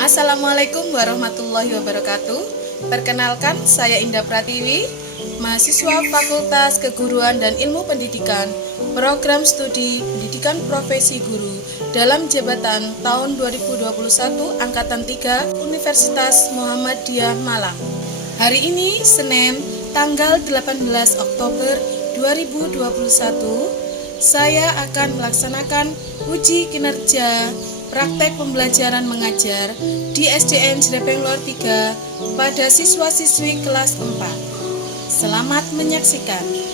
Assalamualaikum warahmatullahi wabarakatuh. Perkenalkan, saya Indah Pratiwi, mahasiswa Fakultas Keguruan dan Ilmu Pendidikan, Program Studi Pendidikan Profesi Guru dalam jabatan tahun 2021 Angkatan 3 Universitas Muhammadiyah Malang. Hari ini Senin, tanggal 18 Oktober 2021, saya akan melaksanakan uji kinerja praktek pembelajaran mengajar di SDN Jrepeng Lor 3 pada siswa-siswi kelas 4. Selamat menyaksikan.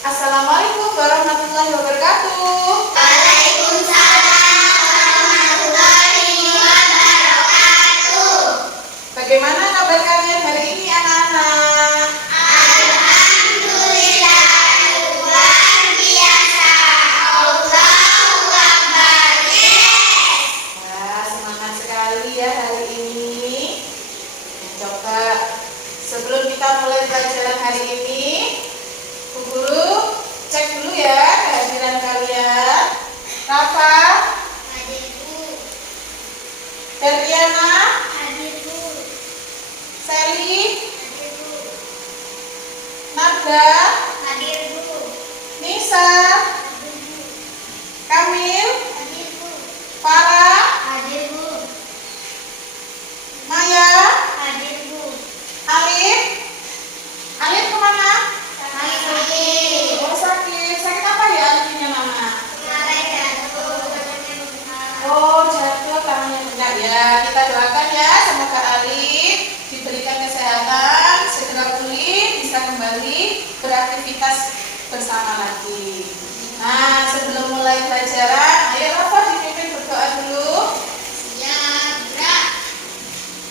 Assalamualaikum warahmatullahi wabarakatuh. Waalaikumsalam warahmatullahi wabarakatuh. Bagaimana kabar kalian hari ini anak-anak? Alhamdulillah, luar biasa. Allahu Akbar. Yes. Wah, semangat sekali ya hari ini. Coba sebelum kita mulai pelajaran hari ini, Bu Guru cek dulu ya kehadiran kalian. Rafa, Hadir Bu. Ferdiana, Hadir Bu. Sally, Hadir Bu. Nabda, Hadir Bu. Nisa, Hadir Bu. Kamil, Hadir Bu. Farah, Hadir Bu. Maya, Hadir Bu. Alif. Alif kemana? Hadir. Oh, sakit. Sakit apa ya Alifnya Mama? Kemarin jatuh. Oh, jatuh tangannya bengkak ya. Kita doakan ya, semoga Alif diberikan kesehatan, segera pulih, bisa kembali beraktivitas bersama lagi. Nah, sebelum mulai pelajaran, ayo Rafa dipimpin berdoa dulu. Siap, gerak.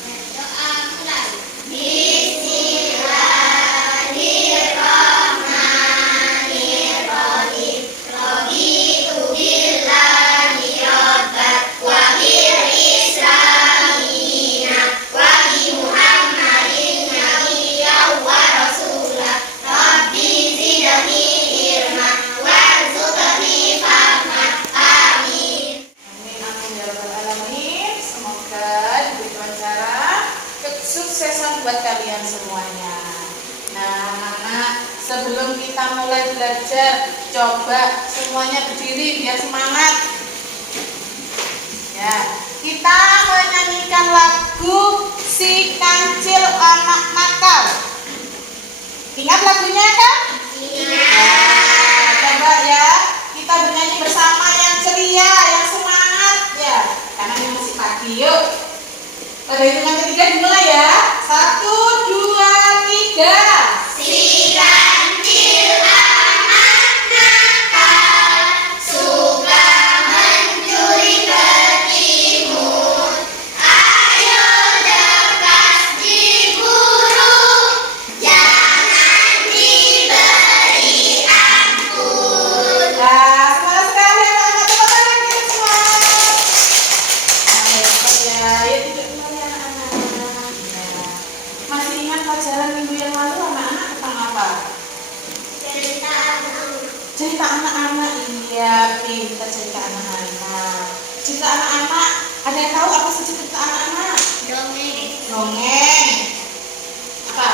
Berdoa mulai. Bismillahirrahmanirrahim. Raditu billahi rabban wa bil islami dinan wa bi Muhammadin nabiyyan wa rasulah. Rabbi zidni ilman warzuqni fahman. Amin. Amin, amin ya rabbal alamin. Semoga diberi kelancaran, kesuksesan buat kalian semuanya. Nah, anak-anak, sebelum kita mulai belajar, coba semuanya berdiri biar semangat. Ya, kita menyanyikan lagu Si Kancil Anak Nakal. Ingat lagunya kan? Nah, coba ya, kita bernyanyi bersama yang ceria, yang semangat ya. Karena ini masih pagi, yuk. Pada hitungan ketiga dimulai ya. 1, 2, 3. Si kancil anak nakal suka mencuri ketimun. Ayo lekas diburu, jangan diberi ampun. Nah, semangat sekali anak-anak. Tepuk tangan kita semua. Ayo, cepat ya. Ayo tidur kembali anak-anak. Ya. Masih ingat pelajaran minggu yang lalu apa? Cerita anak-anak. Cerita anak-anak. Iya, pintar cerita anak-anak. Cerita anak-anak, ada yang tahu apa sih cerita anak-anak? Dongeng. Dongeng. Apa?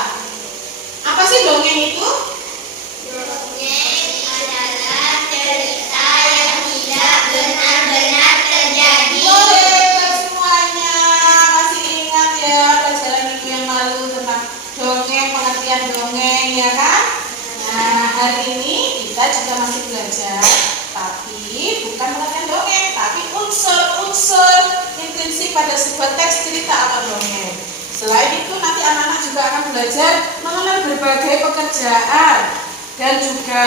Apa sih dongeng itu? Dongeng adalah cerita yang tidak benar-benar terjadi. Boleh semuanya masih ingat ya pelajaran minggu yang lalu tentang dongeng, pengertian dongeng ya kan? Nah, hari ini kita juga masih belajar, tapi bukan pengertian dongeng, tapi unsur-unsur intrinsik pada sebuah teks cerita atau dongeng. Selain itu nanti anak-anak juga akan belajar mengenal berbagai pekerjaan dan juga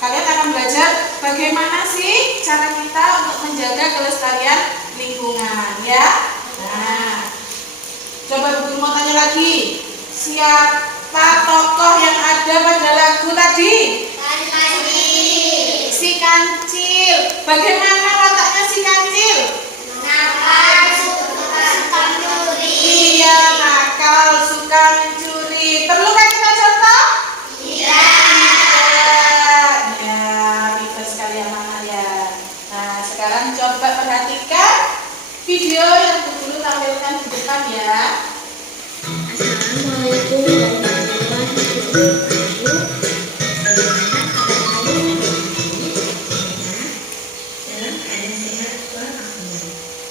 kalian akan belajar bagaimana sih cara kita untuk menjaga kelestarian lingkungan ya. Nah, coba Bu Guru mau tanya lagi, siapa tokoh yang ada pada lagu tadi? Si Kancil. Bagaimana wataknya si Kancil? Nakal, suka mencuri. Iya, nakal, suka mencuri. Perlukah kita contoh? Tidak. Ya, pintar sekali anak-anak ya. Nah, sekarang coba perhatikan video yang Bu Guru tampilkan di depan ya. Assalamualaikum warahmatullahi wabarakatuh. Dalam keadaan sehat walafiat.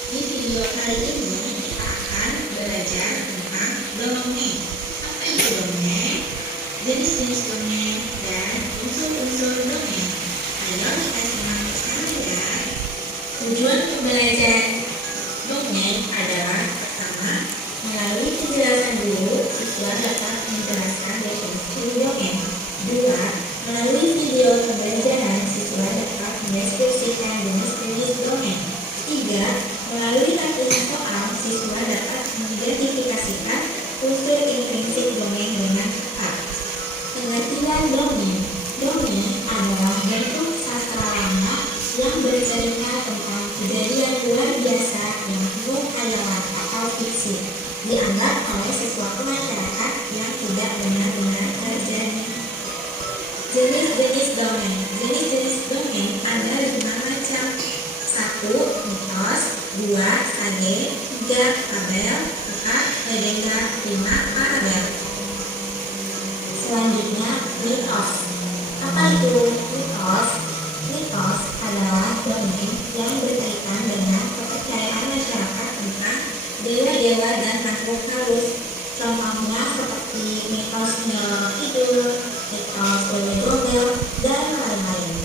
Di video kali ini kita akan belajar tentang dongeng. Apa itu dongeng? Jenis-jenis dongeng dan unsur-unsur dongeng. Ayo kita simak bersama ya. Tujuan pembelajaran dongeng adalah pertama, melalui penjelasan dulu, siswa dapat menjelaskan definisi dongeng. Dua, melalui video pembelajaran, siswa dapat mendeskripsikan jenis-jenis dongeng. Tiga, melalui latihan soal, siswa dapat mengidentifikasikan unsur intrinsik dongeng dengan tepat. Pengertian dongeng. Dongeng adalah bentuk sastra lama yang bercerita tentang kejadian luar biasa yang menghayalan atau fiksi, dianggap oleh sesuatu masyarakat yang tidak benar-benar terjadi. Jenis-jenis dongeng. Jenis-jenis dongeng ada 5 macam. 1. Mitos. 2. Sage. 3. Fabel. 4. Legenda. 5. Parabel. Selanjutnya, mitos. Apa itu mitos? Mitos adalah dongeng yang berkaitan dengan kepercayaan masyarakat tentang dewa-dewa dan makhluk halus. Contohnya seperti mitos Nyai Kidul, mitos Gombel, dan lain-lain.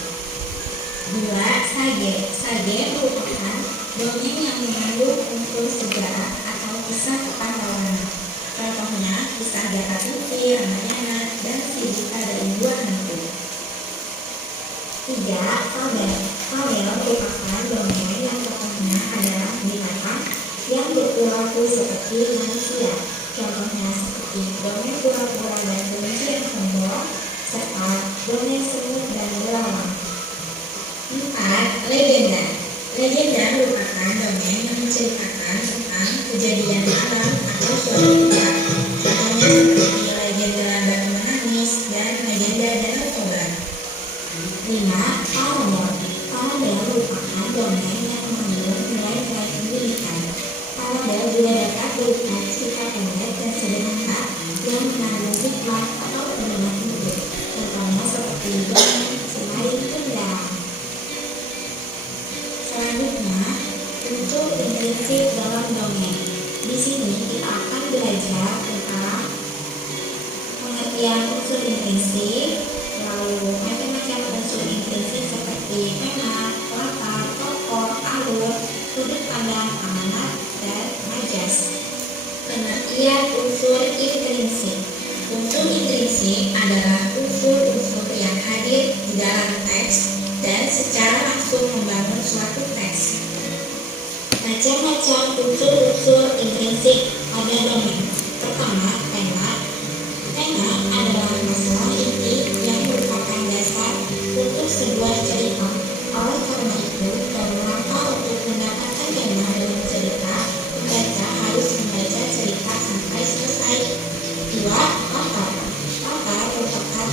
2. Sage. Sage merupakan dongeng yang mengandung unsur sejarah atau kisah kepahlawanan. Contohnya kisah Jaka-Tingkir, Ramayana, dan Si Buta dari Dua Hantu. 3. Fabel. Fabel merupakan dongeng yang tokohnya adalah binatang yang berperilaku seperti manusia. Contohnya seperti dongeng kura-kura dan kelinci yang sombong, serta dongeng semut dan belalang. 4. Legenda. Legenda merupakan dongeng yang menceritakan tentang kejadian alam atau suatu tempat. Contohnya seperti legenda Batu Menangis dan legenda Danau Toba. 5. Parabel. Parabel merupakan dongeng yang mengandung nilai-nilai pendidikan. Parabel juga dapat berupa cerita pendek dan sederhana yang mengandung hikmah atau pendidikan hidup. Contohnya seperti dongeng Cemai Kendang. Selanjutnya, unsur intrinsik dalam dongeng. Di sini kita akan belajar tentang pengertian unsur intrinsik, lalu macam-macam unsur intrinsik seperti tema, latar, tokoh, alur, sudut pandang, amanat, dan majas. Pengertian unsur intrinsik. Unsur intrinsik adalah unsur-unsur yang hadir di dalam teks dan secara langsung membangun suatu teks. Macam-macam unsur-unsur intrinsik pada dongeng. Pertama, tema. Tema adalah masalah inti yang merupakan dasar untuk sebuah cerita. Oleh karena itu, dalam rangka untuk mendapatkan tema dalam cerita, pembaca harus membaca cerita sampai selesai. 2. Latar. Latar merupakan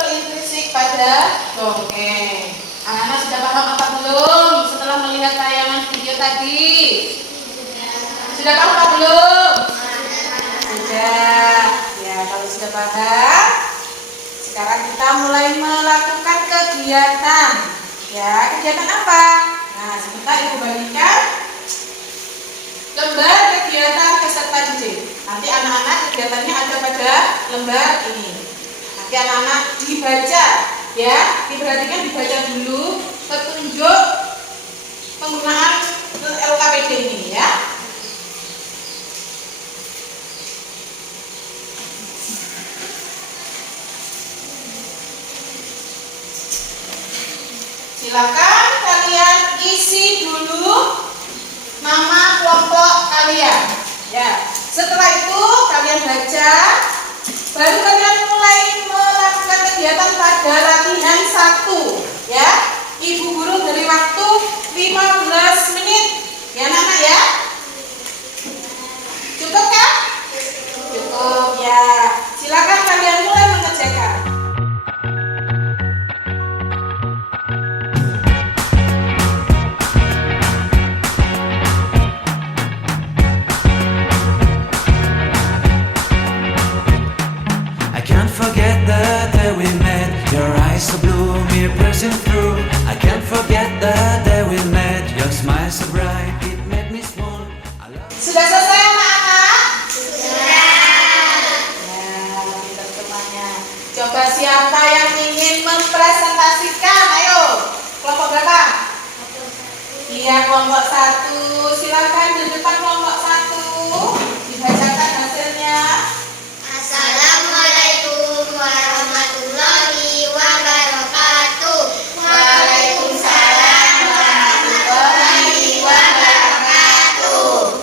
unsur intrinsik pada dongeng. Anak-anak sudah paham apa belum setelah melihat tayangan video tadi? Sudah paham apa belum? Sudah. Ya, kalau sudah paham, sekarang kita mulai melakukan kegiatan. Ya, kegiatan apa? Nah, sebentar Ibu bagikan lembar kegiatan peserta didik. Nanti anak-anak kegiatannya ada pada lembar ini. Nanti anak-anak dibaca, ya, diperhatikan, dibaca dulu petunjuk penggunaan LKPD ini, ya. Silakan kalian isi dulu nama kelompok kalian. Ya, setelah itu kalian baca, baru kalian mulai melakukan kegiatan pada latihan 1. Ya, Ibu guru beri waktu 15 menit. Ya, anak-anak ya. Cukup kan? Cukup ya. Silakan kalian mulai mengerjakan. I can't forget the day we met. Your eyes so blue, me piercing through. I can't forget the day we met. Your smile so bright, it made me swoon. I love Sudah selesai anak-anak? Sudah. Ya, pintar semuanya. Coba siapa yang ingin mempresentasikan? Ayo, kelompok berapa? Iya, kelompok 1. Silakan di depan kelompok 1. Dibacakan hasilnya. Assalamualaikum warahmatullahi wabarakatuh. Waalaikumsalam warahmatullahi wabarakatuh.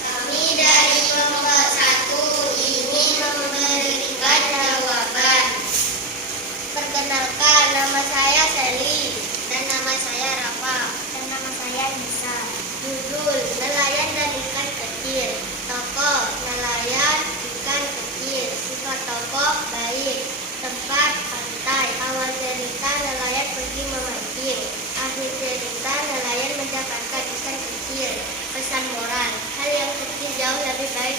Kami dari kelompok 1 ingin memberikan jawaban. Perkenalkan, nama saya Sally dan nama saya Rafa dan nama saya Nisa. Judul: nelayan dan ikan kecil. Tokoh: nelayan, ikan kecil. Sifat tokoh: baik. Tempat: pantai. Awal cerita: nelayan pergi memancing. Akhir cerita: nelayan mendapatkan ikan kecil. Pesan moral: hal yang kecil jauh lebih baik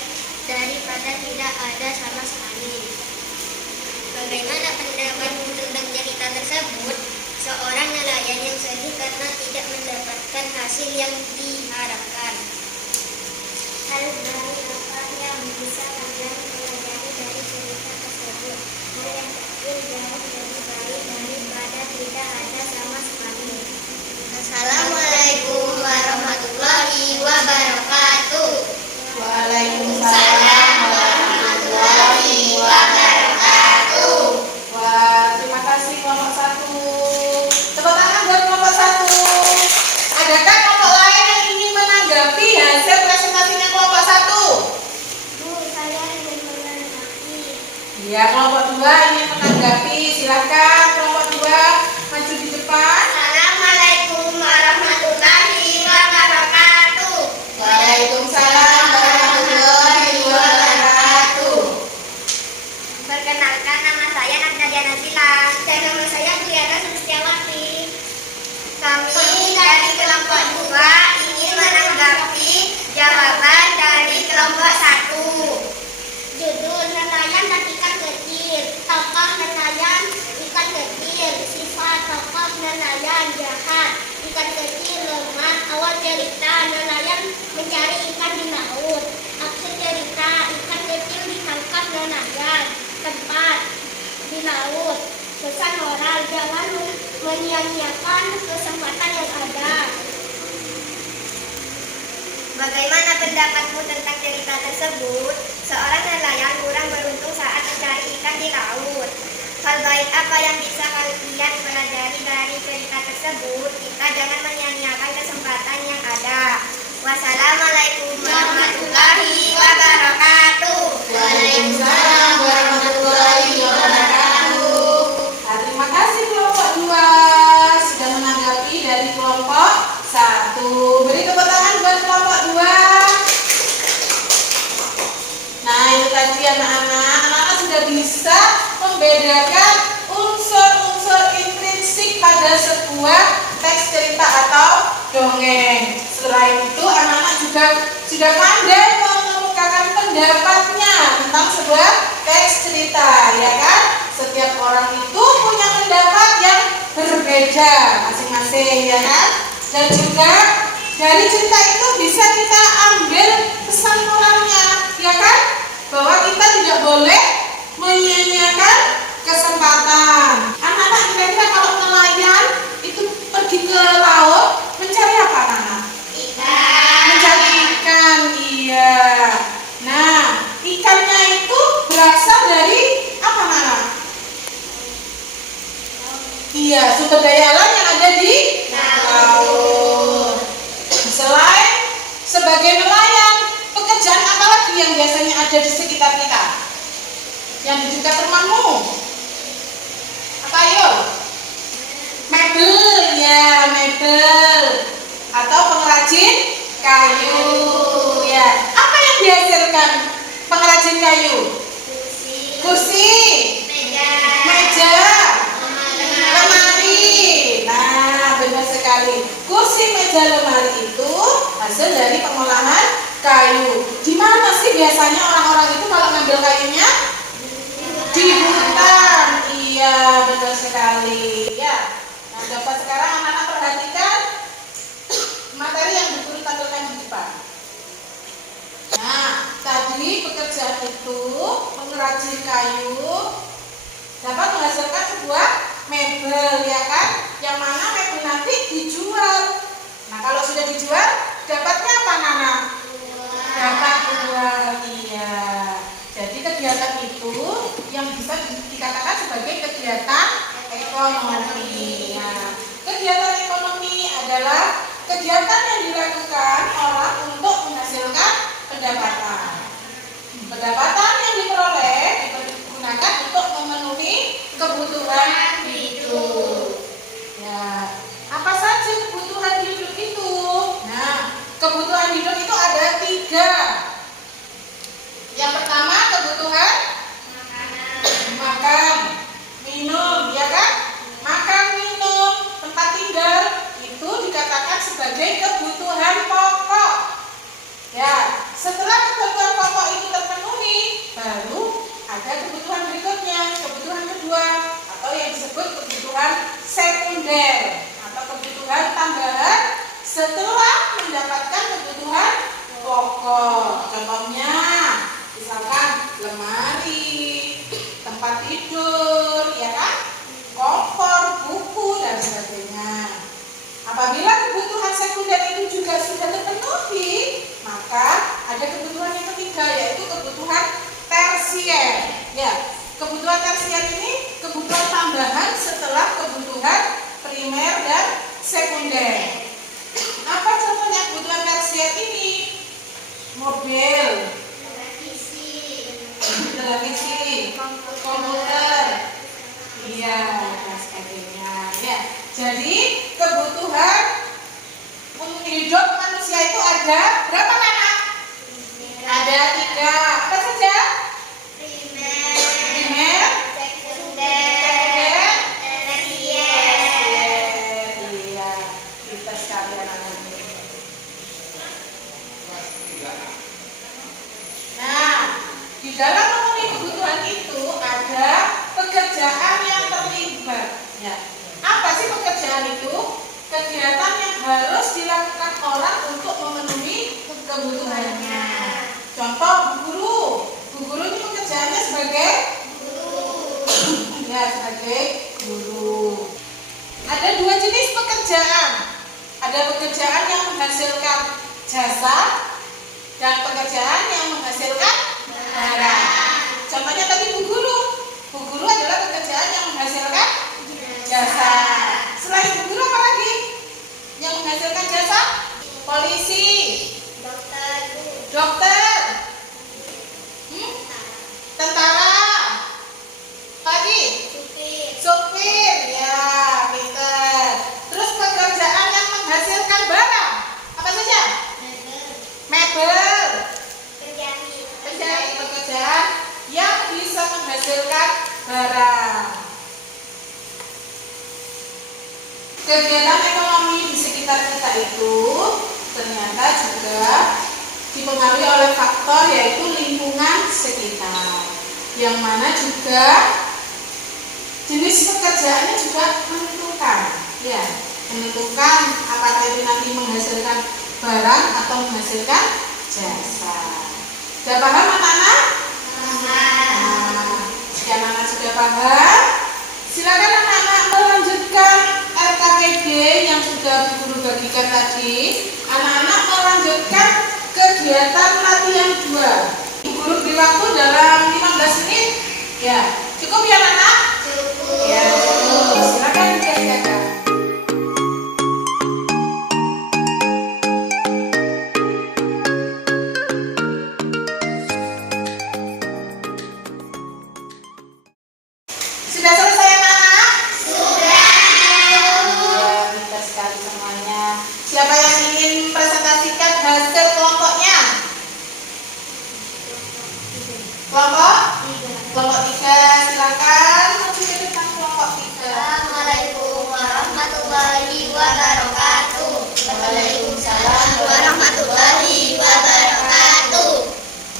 daripada tidak ada sama sekali. Bagaimana pendapatmu tentang cerita tersebut? Seorang nelayan yang sedih karena tidak mendapatkan hasil yang diharapkan. Hal baik apa yang bisa kalian pelajari dari cerita tersebut? Hal yang kecil jauh lebih baik daripada tidak ada sama sekali. Assalamualaikum warahmatullahi wabarakatuh. Waalaikumsalam warahmatullahi wabarakatuh. Wah, terima kasih kelompok 1. Tepuk tangan buat kelompok 1. Adakah kelompok lain yang ingin menanggapi hasil presentasinya kelompok 1? Bu, saya ingin menanggapi. Iya, kelompok 2 ingin menanggapi. Silakan kelompok 2 maju di depan. Assalamualaikum warahmatullahi wabarakatuh. Waalaikumsalam warahmatullahi wabarakatuh. Perkenalkan, nama saya Nadia Nazila dan nama saya Triana Sulistiawati. Kami dari kelompok 2 ingin menanggapi jawaban dari kelompok 1. Judul: nelayan dan ikan kecil. Tokoh: nelayan, ikan kecil. Sifat tokoh: nelayan jahat, ikan kecil lemah. Awal cerita: nelayan mencari ikan di laut. Akhir cerita: ikan kecil ditangkap nelayan. Tempat: di laut. Pesan moral: jangan menyia-nyiakan kesempatan yang ada. Bagaimana pendapatmu tentang cerita tersebut? Seorang nelayan kurang beruntung saat mencari ikan di laut. Hal baik apa yang bisa kalian pelajari dari cerita tersebut? Kita jangan menyia-nyiakan kesempatan yang ada. Wassalamualaikum warahmatullahi wabarakatuh. Waalaikumsalam warahmatullahi wabarakatuh. Nah, terima kasih kelompok 2 sudah menanggapi dari kelompok 1. Beri tepuk tangan buat kelompok 2. Nah, itu tadi anak-anak sudah bisa membedakan pada sebuah teks cerita atau dongeng. Selain itu, anak-anak juga sudah pandai mengemukakan pendapatnya tentang sebuah teks cerita, ya kan? Setiap orang itu punya pendapat yang berbeda masing-masing, ya kan? Dan juga dari cerita itu bisa kita ambil pesan moralnya, ya kan? Bahwa kita tidak boleh menyia-nyiakan kesempatan. Anak-anak kira-kira kalau nelayan itu pergi ke laut mencari apa, anak-anak? Ikan. Mencari ikan, iya. Nah, ikannya itu berasal dari apa, anak-anak? Iya, sumber daya alam yang ada di laut. Selain sebagai nelayan, pekerjaan apa lagi yang biasanya ada di sekitar kita? Yang di dekat rumahmu? Apa ayo? Mebel, ya mebel. Atau pengrajin kayu, ya. Apa yang dihasilkan pengrajin kayu? Kursi, meja, lemari. Nah, benar sekali. Kursi, meja, lemari itu hasil dari pengolahan kayu. Di mana sih biasanya orang-orang itu kalau ngambil kayunya? Di hutan. Iya, betul sekali. Ya. Nah, dapat sekarang anak-anak perhatikan materi yang Bu Guru tampilkan di depan. Nah, tadi pekerjaan itu pengrajin kayu dapat menghasilkan sebuah mebel, ya kan? Yang mana mebel nanti dijual. Nah, kalau sudah dijual, dapatnya apa, Nana? Dapat uang, iya. Jadi kegiatan itu yang bisa dikatakan sebagai kegiatan ekonomi. Nah, kegiatan ekonomi adalah kegiatan yang dilakukan orang untuk menghasilkan pendapatan. Pendapatan yang diperoleh digunakan untuk memenuhi kebutuhan hidup. Ya, apa saja kebutuhan hidup itu? Nah, kebutuhan hidup itu ada 3. Yang pertama kebutuhan makan, minum, ya kan? Makan, minum, tempat tinggal itu dikatakan sebagai kebutuhan pokok. Ya, setelah kebutuhan pokok itu terpenuhi, baru ada kebutuhan berikutnya, kebutuhan kedua atau yang disebut kebutuhan sekunder atau kebutuhan tambahan setelah mendapatkan kebutuhan pokok. Contohnya, misalkan lemari, tempat tidur, ya kan? Kompor, buku, dan sebagainya. Apabila kebutuhan sekunder itu juga sudah terpenuhi, maka ada kebutuhan yang ketiga, yaitu kebutuhan tersier. Ya, kebutuhan tersier ini kebutuhan tambahan setelah kebutuhan primer dan sekunder. Apa contohnya kebutuhan tersier ini? Mobil, televisi, komputer, iya, dan sebagainya. Ya, jadi kebutuhan untuk hidup manusia itu ada berapa, anak? Ada 3. Apa saja? Primer, sekunder, tersier. Iya, kita sekalian anak-anak. Nah, di dalam memenuhi kebutuhan itu ada pekerjaan yang terlibat. Ya. Apa sih pekerjaan itu? Kegiatan yang harus dilakukan orang untuk memenuhi kebutuhannya. Contoh, Bu Guru. Bu Guru ini pekerjaannya sebagai guru. Ya, sebagai guru. Ada 2 jenis pekerjaan. Ada pekerjaan yang menghasilkan jasa dan pekerjaan yang menghasilkan barang. Contohnya tadi Bu Guru. Bu Guru adalah pekerjaan yang menghasilkan jasa. Selain Bu Guru apa lagi yang menghasilkan jasa? Polisi, dokter, tentara, lagi supir, ya, pinter. Terus pekerjaan yang menghasilkan barang apa saja? Mebel, penjahit, pekerjaan yang bisa menghasilkan barang. sekitar kita itu ternyata juga dipengaruhi oleh faktor yaitu lingkungan sekitar, yang mana juga jenis pekerjaannya juga menentukan, ya, menentukan apakah itu nanti menghasilkan barang atau menghasilkan jasa. Sudah paham anak-anak? Jika anak-anak sudah paham, silakan anak-anak melanjutkan RKPD yang sudah Bu Guru bagikan tadi. Anak-anak melanjutkan kegiatan latihan 2. Bu Guru beri waktu dalam 15 menit. Ya, cukup ya anak-anak? Cukup. Ya, cukup. Silakan dikerjakan. Sudah selesai anak-anak? Sudah. Ya, pintar sekali semuanya. Siapa yang ingin presentasikan hasil kelompoknya? Kelompok? Kelompok 3, silakan menceritakan kelompok 3. Assalamualaikum warahmatullahi wabarakatuh. Waalaikumsalam warahmatullahi wabarakatuh.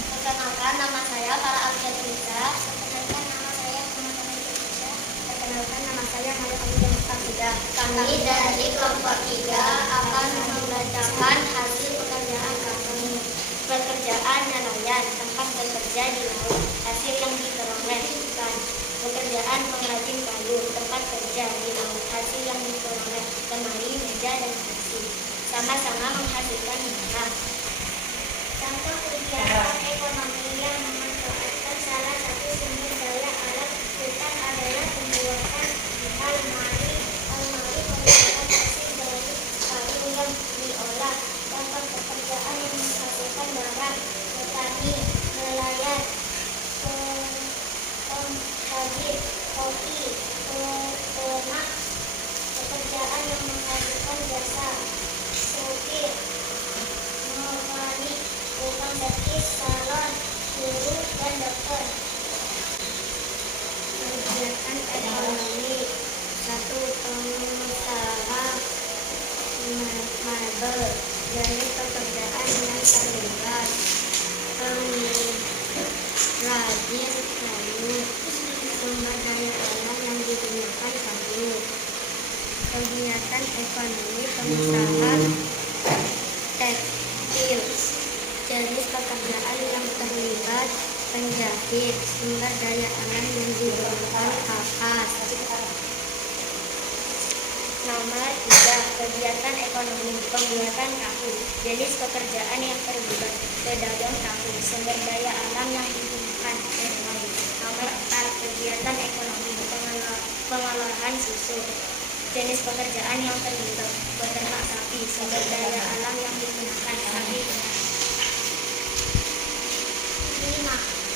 Perkenalkan, nama saya Farah Alfiatriza. Perkenalkan, nama saya teman-teman Indonesia. Perkenalkan, nama saya Maria Amelia Mustafida. Kami dari kelompok 3 akan membacakan hasil pekerjaan kami. Pekerjaan nelayan, tempat bekerja di laut. Hasil yang diperoleh ikan. Pekerjaan pengrajin kayu, tempat kerja di laut. Hasil yang diperoleh lemari, meja, dan kursi. Sama-sama menghasilkan barang. Contoh kegiatan ekonomi yang memanfaatkan salah satu sumber daya alam hutan adalah pembuatan almari merupakan hasil dari kayu yang diolah. Contoh pekerjaan yang menghasilkan barang: petani, nelayan, pengrajin kopi, peternak. Pekerjaan yang menghasilkan jasa: supir, mekanik, tukang servis, salon, guru, dan dokter. Kegiatan ekonomi: 1. Pengusaha mebel. Dari pekerjaan yang terlibat: pengrajin kayu. Sumber daya alam yang digunakan kayu. Kegiatan ekonomi pengusaha tekstil. Jenis pekerjaan yang terlibat: penjahit. Sumber daya alam yang digunakan kapas. Nomor 3. Kegiatan ekonomi pembuatan tahu. Jenis pekerjaan yang terlibat: pedagang tahu. Sumber daya alam yang digunakan kedelai. Nomor 4. Kegiatan ekonomi pengolahan susu. Jenis pekerjaan yang terlibat: peternak sapi. Sumber daya alam yang digunakan sapi. 5.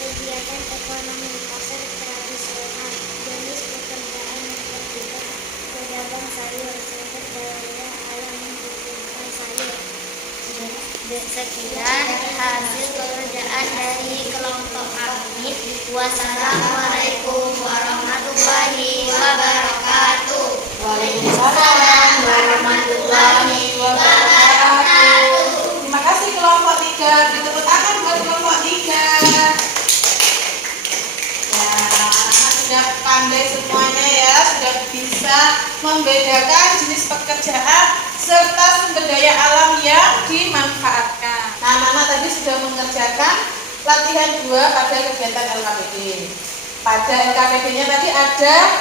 Kegiatan ekonomi pasar tradisional. Jenis pekerjaan yang terlibat: pedagang sayur. Sumber daya alam yang digunakan sayur. Sekian hasil pekerjaan dari kelompok kami. Wassalamualaikum warahmatullahi wabarakatuh. Waalaikumsalam warahmatullahi wabarakatuh. Terima kasih kelompok 3. Ditepuk tangan buat kelompok 3. Ya, anak-anak sudah pandai semuanya ya, sudah bisa membedakan jenis pekerjaan serta sumber daya alam yang dimanfaatkan. Nah, anak-anak tadi sudah mengerjakan latihan 2 pada kegiatan LKPD. Pada LKPD-nya tadi ada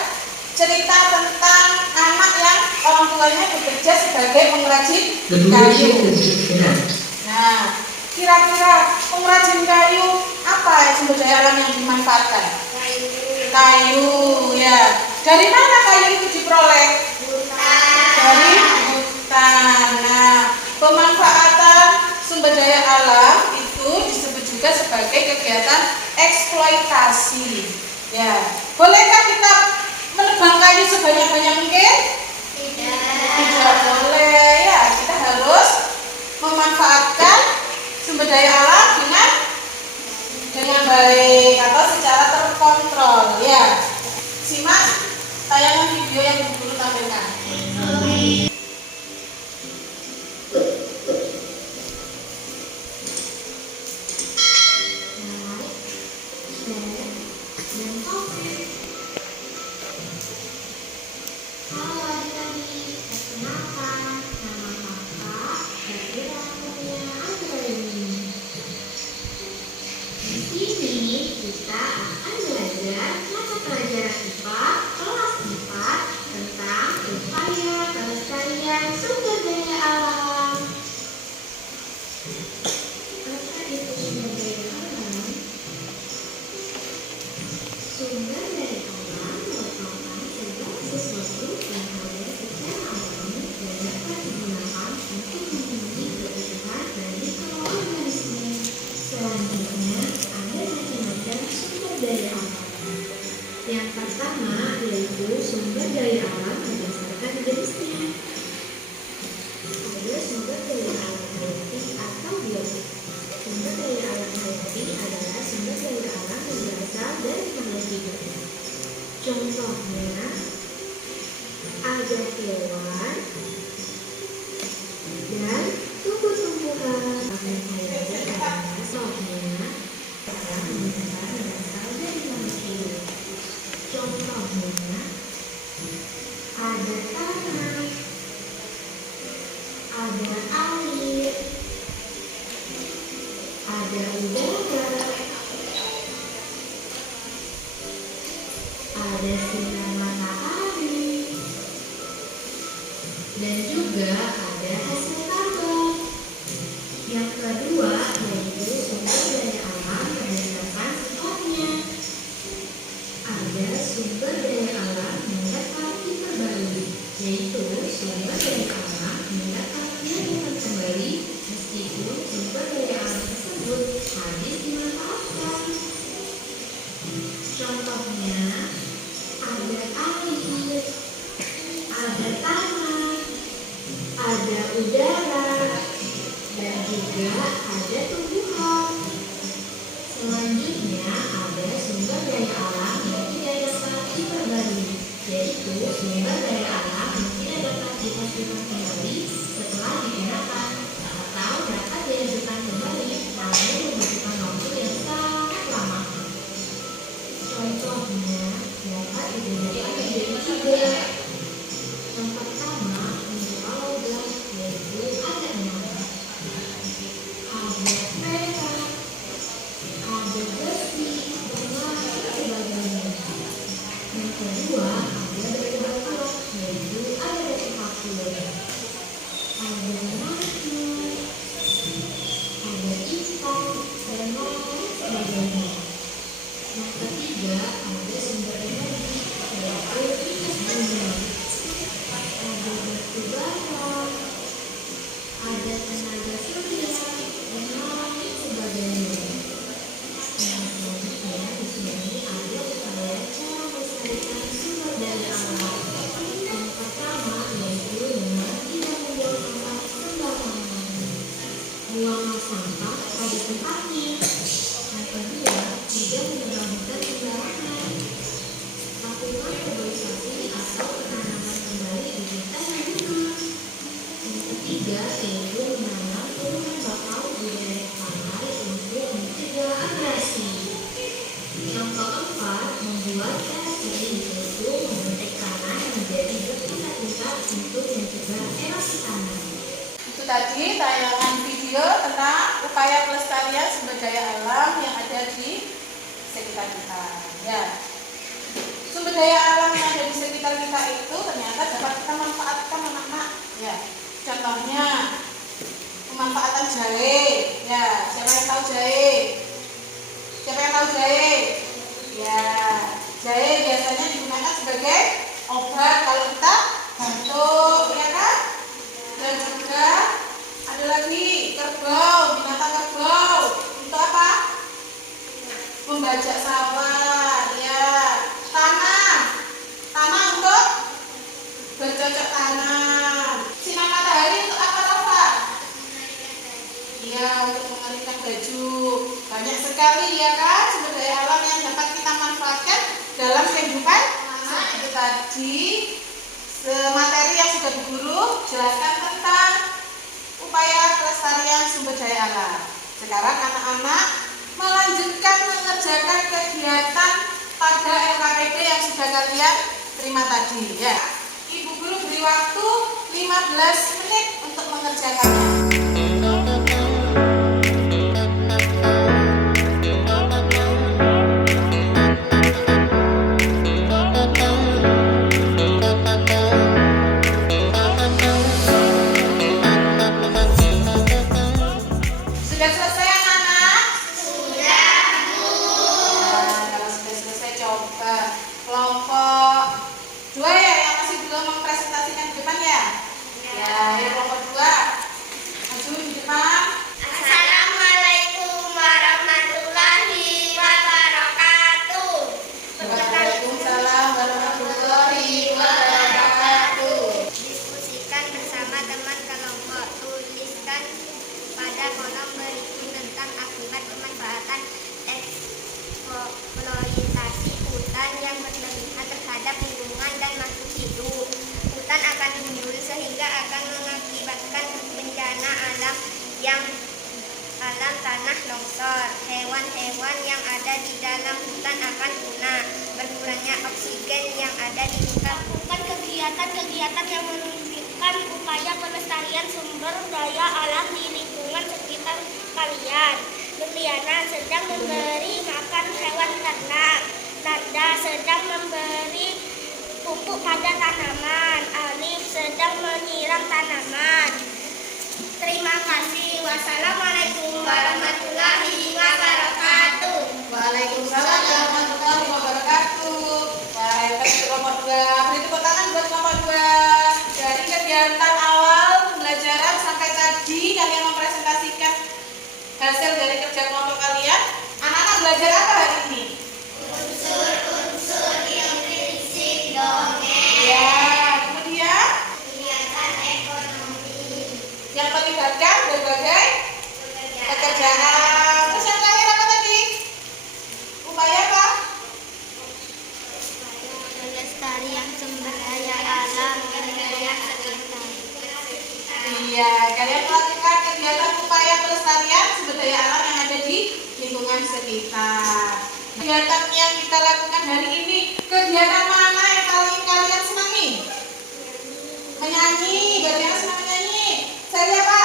cerita tentang anak yang orang tuanya bekerja sebagai pengrajin kayu. Nah, kira-kira pengrajin kayu apa sumber daya alam yang dimanfaatkan? Kayu, ya. Dari mana kayu itu diperoleh? Dari hutan. Nah, pemanfaatan sumber daya alam itu disebut juga sebagai kegiatan eksploitasi. Ya, bolehkah kita menebang kayu sebanyak-banyak mungkin? Tidak boleh ya. Kita harus memanfaatkan sumber daya alam dengan baik atau secara terkontrol ya. Simak tayangan video yang dulu tampilkan. ada air, ada udara, ada sinar matahari, dan juga ada hasil karbon. Yang kedua yaitu sumber daya alam berdasarkan sifatnya. Ada sumber daya alam yang dapat diperbarui, yaitu sumber daya alam yang dapat dihadirkan kembali meskipun sumber daya alam tersebut habis dimanfaatkan. Contohnya ada air, ada tanah, ada udara, dan juga ada tumbuhan. Selanjutnya ada sumber daya alam yang tidak dapat diperbarui, yaitu sumber daya alam yang tidak dapat dihasilkan kembali setelah digunakan atau dapat dihasilkan kembali namun membutuhkan waktu yang sangat lama. Contohnya dapat dibedakan menjadi tiga. Yang pertama mineral logam, yaitu ada emas, ada perak, ada besi, dan lain sebagainya. Yang kedua ada dari batu, yaitu ada dari kapur, ada magnet, ada intan, dan lain sebagainya. Yang ketiga ada sumber energi, yaitu minyak bumi, ada batu bara, ada tenaga surya, dan lain sebagainya. Yang selanjutnya di sini ada upaya cara melestarikan sumber daya alam. Yang pertama yaitu dengan tidak membuang sampah sembarangan, buanglah sampah pada tempatnya. Yang kedua, tidak menebang hutan sembarangan, lakukan reboisasi atau penanaman kembali di hutan yang gugur. Yang ketiga yaitu menanam tumbuhan bakau di lereng pantai untuk mencegah abrasi. Yang keempat, membuat terasering, yaitu membentuk tanah menjadi bertingkat-tingkat untuk mencegah erosi tanah. Itu tadi tayangan video tentang upaya pelestarian sumber daya alam yang ada di sekitar kita. Ya, sumber daya alam yang ada di sekitar kita itu ternyata dapat kita manfaatkan, anak-anak. Ya, contohnya pemanfaatan jahe. Ya, siapa yang tahu jahe? Siapa yang tahu jahe? Ya, jahe biasanya digunakan sebagai obat kalau kita batuk, ya kan? Dan juga ada lagi kerbau, binatang kerbau. Untuk apa? Membajak sawah, ya. Tanah untuk bercocok tanam. Sinar matahari untuk apa, Rafa? Iya, untuk mengeringkan baju. Banyak sekali ya kan sumber daya alam yang dapat kita manfaatkan dalam kehidupan seperti tadi. Materi yang sudah diguru jelaskan tentang upaya pelestarian sumber daya alam. Sekarang anak-anak melanjutkan mengerjakan kegiatan pada LKPD yang sudah kalian terima tadi ya. Ibu guru beri waktu 15 menit untuk mengerjakannya. Sudah selesai anak-anak? Sudah, Bu. Nah, kalau sudah selesai coba kelompok 2 ya yang masih belum mempresentasikan di depan ya? Ya, kelompok 2. Maju di depan. Assalamualaikum warahmatullahi wabarakatuh. Waalaikumsalam warahmatullahi wabarakatuh. Diskusikan bersama teman kelompok. Tuliskan pada kolom berikut tentang akibat pemanfaatan eksploitasi hutan yang berlebihan terhadap lingkungan dan makhluk hidup. Hutan akan mundur sehingga akan mengakibatkan bencana alam yang tanah longsor. Hewan-hewan yang ada di dalam hutan akan punah. Berkurangnya oksigen yang ada di hutan. Kegiatan-kegiatan yang menunjukkan upaya pelestarian sumber Yana sedang memberi makan hewan ternak. Nanda sedang memberi pupuk pada tanaman. Alif sedang menyiram tanaman. Terima kasih. Wassalamualaikum warahmatullahi wabarakatuh. Waalaikumsalam warahmatullahi wabarakatuh. Baik, untuk kelompok 2. Beri tepuk tangan buat kelompok 2. Dari kegiatan awal pembelajaran sampai tadi kalian mempresentasikan hasil dari kerja kelompok kalian. Anak-anak belajar apa hari ini? Unsur-unsur intrinsik dongeng. Ya, kemudian Kegiatan ekonomi. yang melibatkan berbagai pekerjaan. Terus yang terakhir apa tadi? Upaya apa? Pelestarian sumber daya alam dan daya sekitar. Iya, kalian melakukan kegiatan upaya pelestarian sumber daya alam yang ada di lingkungan sekitar. Kegiatan yang kita lakukan hari ini, kegiatan mana yang paling kalian senangi? Menyanyi, berarti yang senang menyanyi. Saya apa?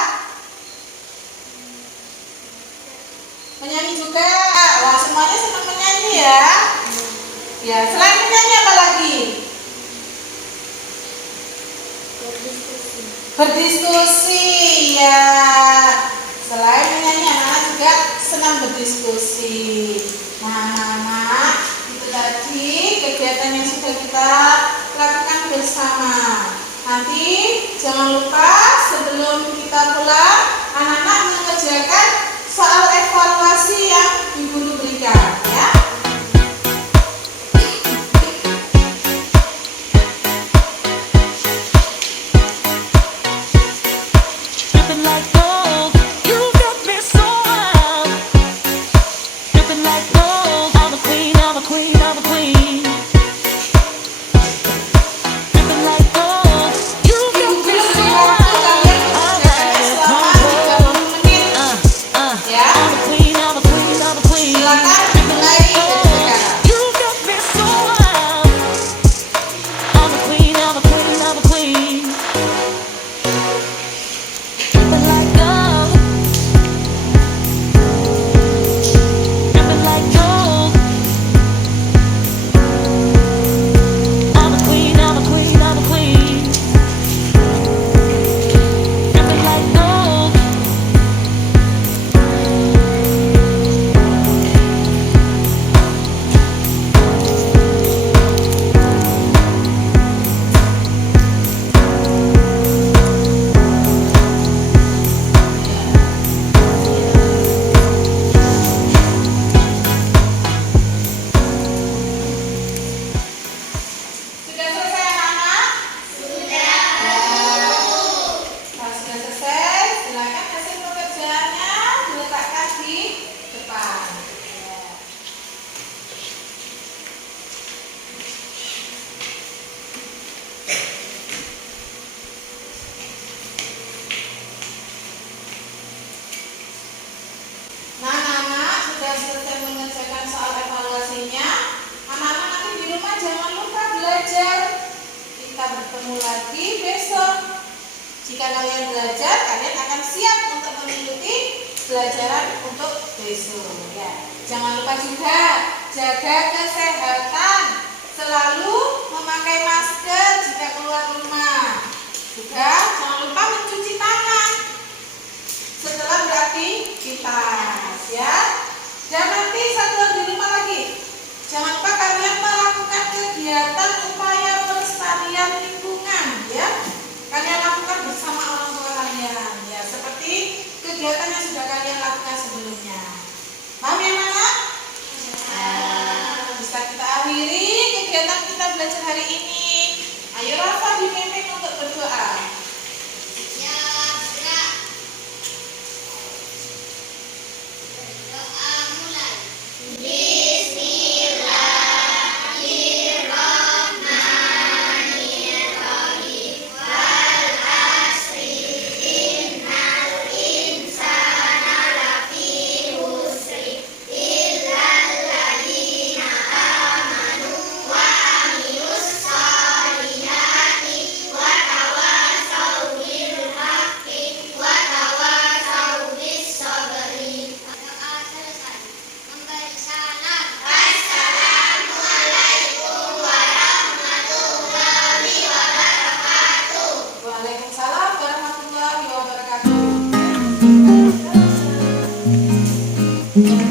Menyanyi juga. Wah, semuanya senang menyanyi ya. Ya, selain menyanyi apa lagi? Berdiskusi, ya. Selain menyanyi, anak-anak juga senang berdiskusi. Nah, anak-anak, itu tadi kegiatan yang sudah kita lakukan bersama. Nanti jangan lupa sebelum kita pulang, anak-anak mengerjakan soal evaluasi yang Ibu Guru berikan, ya. Dripping like gold, you got me so wild. Dripping like gold, I'm a queen, I'm a queen, I'm a queen. Dripping like gold, you got Ibu me Guru so beri waktu wild. kalian mengerjakannya selama 30 menit. Ya. I'm a queen, I'm a queen, I'm a queen. Silakan dimulai dari sekarang. You got me so wild. I'm a queen, I'm a queen, I'm a queen. Dripping like gold. Dripping like gold. I'm a queen, I'm a queen, I'm a queen. Dripping like gold. Sudah selesai anak-anak? Sudah. Kalau sudah selesai, silakan hasil pekerjaannya diletakkan di depan. Ya. Nah, anak-anak sudah selesai mengerjakan soal evaluasinya. Anak-anak nanti di rumah jangan lupa belajar. Kita bertemu lagi besok. Jika kalian belajar, kalian akan siap untuk mengikuti pelajaran untuk besok. Ya. Jangan lupa juga jaga kesehatan. Selalu memakai masker jika keluar rumah. Juga jangan lupa mencuci tangan setelah beraktivitas, ya. Dan nanti satu di rumah lagi. Jangan lupa kalian melakukan kegiatan upaya pelestarian lingkungan, ya. Kalian lakukan bersama orang tua kalian, ya. Seperti kegiatan yang sudah kalian lakukan sebelumnya. Paham ya, anak? Bisa kita akhiri kegiatan kita belajar hari ini. Ayo Rafa dipimpin untuk berdoa. Ya Jangan